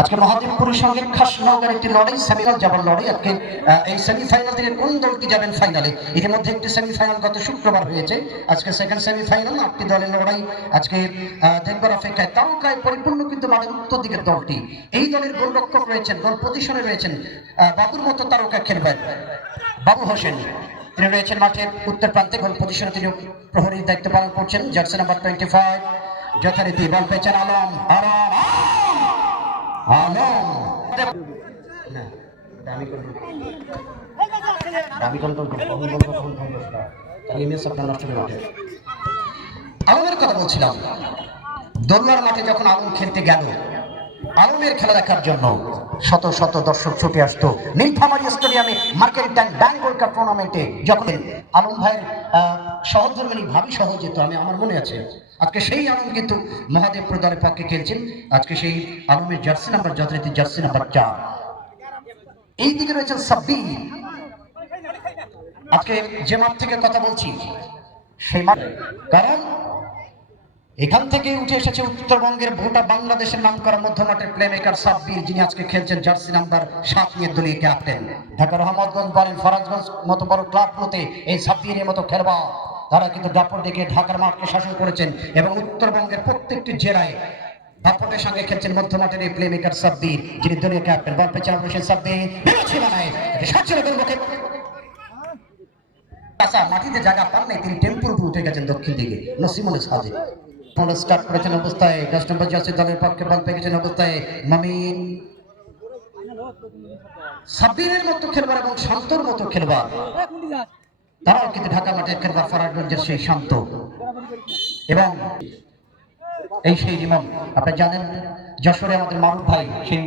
আজকে মহাদেবপুরের সঙ্গে খাসনগর একটি লড়াই, সেমিফাইনাল যাবার লড়াই। আজকে এই সেমিফাইনাল থেকে কোন দলটি যাবেন ফাইনালে? ইতিমধ্যে একটি সেমিফাইনাল গত শুক্রবার হয়েছে, আজকে সেকেন্ড সেমিফাইনাল। 8টি দলের লড়াই আজকে দেখবার অপেক্ষায়। তারকায় পরিপূর্ণ কিন্তু মাঠের উত্তর দিকের দলটি। এই দলের গোলরক্ষক রয়েছেন, গোল পজিশনে রয়েছেন বাবুর মতো তারকা খেলবেন বাবু হোসেন। তিনি রয়েছেন মাঠের উত্তর প্রান্তে, গোল পজিশনে তিনি প্রহরীর দায়িত্ব পালন করছেন। জার্সি নাম্বার 25 যথারীতি বল পেয়েছেন আলম। আলমের কথা বলছিলাম, দরুয়ার মাঠে যখন আলম খেলতে গেল, আলমের খেলা দেখার জন্য শত শত দর্শক ছুটে আসতো নীলফামারী স্টেডিয়ামে মার্কেন্টাইন ব্যাংক ওয়ার্ল্ড কাপ টুর্নামেন্টে। যখন আলম ভাইয়ের সহধর্মিনী ভাবি সহ যেত, আমার মনে আছে। আজকে সেই আলম কিন্তু মহাদেবপুর দলের পক্ষে খেলছেন। আজকে সেই আলমের জার্সি নাম্বার যথারীতি জার্সি নাম্বার 4। এই দিকে রয়েছেন সাব্বির। আজকে যে মাঠ থেকে কথা বলছি সেই মাঠ, কারণ এখান থেকে উঠে এসেছে উত্তরবঙ্গের গোটা বাংলাদেশের নাম করা মধ্যমাঠের প্লেমেকার সাব্বির, যিনি আজকে খেলছেন জার্সি নাম্বার 7 নিয়ে দলীয় ক্যাপ্টেন। ঢাকা রহমতগঞ্জ বলেন, ফরাজগঞ্জ মতো বড় ক্লাবগুলোতে এই সাব্বিরের মতো খেলোয়াড় তারা কিন্তু দাপট দেখে ঢাকার মাঠকে শাসন করেছেন এবং উত্তরবঙ্গের প্রত্যেকটি জেলায় দাপটের সঙ্গে খেলছেন মধ্যমাঠের এই প্লেমেকার সাব্বির, যিনি দলীয় ক্যাপ্টেন। বল পেছনে অবশ্যই সাব্বির মাটিতে জায়গা পান নাই, তিনি টেম্পুর উপর উঠে গেছেন দক্ষিণ দিকে নসিমুল সাজে। স্টার্ট করেছেন অবস্থায় 10 নম্বর জার্সি দলের পক্ষে বল পেয়ে গেছেন অবস্থায় মামিন। সাব্বিরের মতো খেলোয়াড় এবং শান্তর মতো খেলোয়াড় তারাও কিন্তু ঢাকা মাঠের খেলোয়াড়। ফরাজগঞ্জের সেই শান্ত এবং এই সেই রিমন। আপনারা জানেন যশোরে আমাদের মারুফ ভাই সেই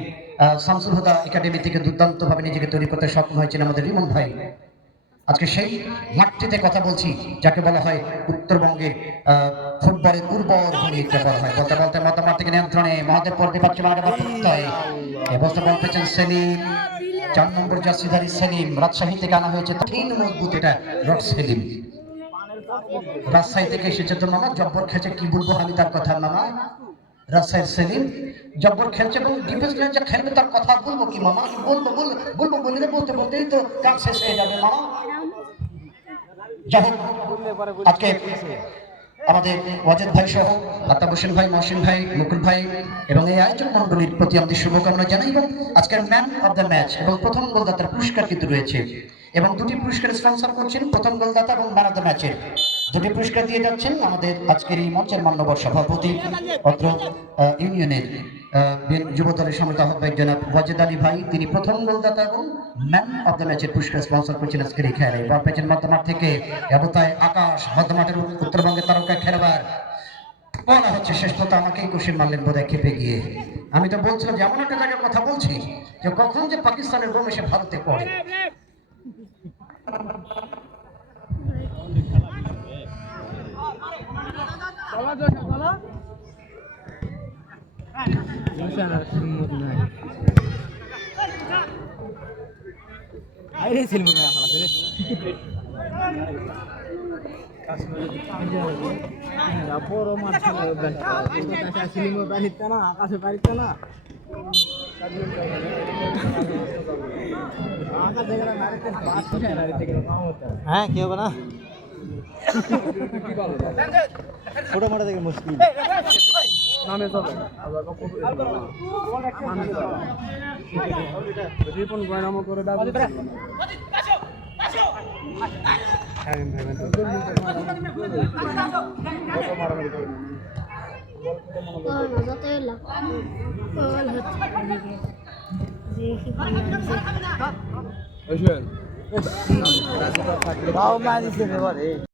শামসুল হুদা একাডেমি থেকে দুর্দান্ত ভাবে নিজেকে তৈরি করতে সক্ষম হয়েছেন আমাদের রিমন ভাই। আজকে সেই মাঠটিতে কথা বলছি যাকে বলা হয় উত্তরবঙ্গের ফুটবলের উর্বর ভূমি একটা বলা হয়। বলতে বলতে মতামত থেকে নিয়ন্ত্রণে মহাদেবপুর বিপক্ষে অবস্থা বল পেয়েছেন সেলিম, 4 নম্বর জার্সিধারী সেলিম। রাজশাহী থেকে আনা হয়েছে 3 মজবুত এটা রড সেলিম। রাজশাহী থেকে এসেছে তো মামা, জব্বর খেলছে, কি বলবো আমি তার কথা মামা। রাজশাহীর সেলিম জব্বর খেলছে এবং ডিফেন্স লাইন যা খেলবে তার কথা বলবো কি মামা, বলবো বললে বলতে বলতেই তো কাজ শেষ হয়ে যাবে মামা। যাই হোক, আজকে আমাদের ওয়াজেদ ভাই সহ আতাব হোসেন ভাই, মহসিন ভাই, মুকুল ভাই এবং এই আয়োজন মন্ডলীর প্রতি আমাদের শুভকামনা জানাই। এবং আজকের ম্যান অব দ্য ম্যাচ এবং প্রথম গোলদাতার পুরস্কার কিন্তু রয়েছে এবং 2টি পুরস্কার স্পন্সর করছেন, প্রথম গোলদাতা এবং ম্যান অব দ্য ম্যাচের 2টি পুরস্কার দিয়ে যাচ্ছেন আমাদের আজকের এই মঞ্চের মান্যবর সভাপতি অত্র ইউনিয়নের যুব দলের সমর্থক আহ্বায়ক জনাব ওয়াজেদ আলী ভাই। তিনি প্রথম গোলদাতা এবং ম্যান অব দ্য ম্যাচের পুরস্কার স্পন্সর করছেন আজকের এই খেলায়। বল পেয়েছেন মধ্যমাঠ থেকে অবতায় আকাশ, মধ্যমাঠের উত্তরবঙ্গের তারকা খেলোয়াড়। বলা হচ্ছে শেষ পর্যন্ত আমাকেই কুশির মারলেন বোধহয় খেপে গিয়ে। আমি তো বলছিলাম যে এমন একটা জায়গার কথা বলছি যে কখন যে পাকিস্তানের বোম এসে ভারতে পড়ে। হ্যাঁ কি হবে না, ছোট মোটা থেকে মুশকিল নামে চলে। রিপন গয়নাম করে দাও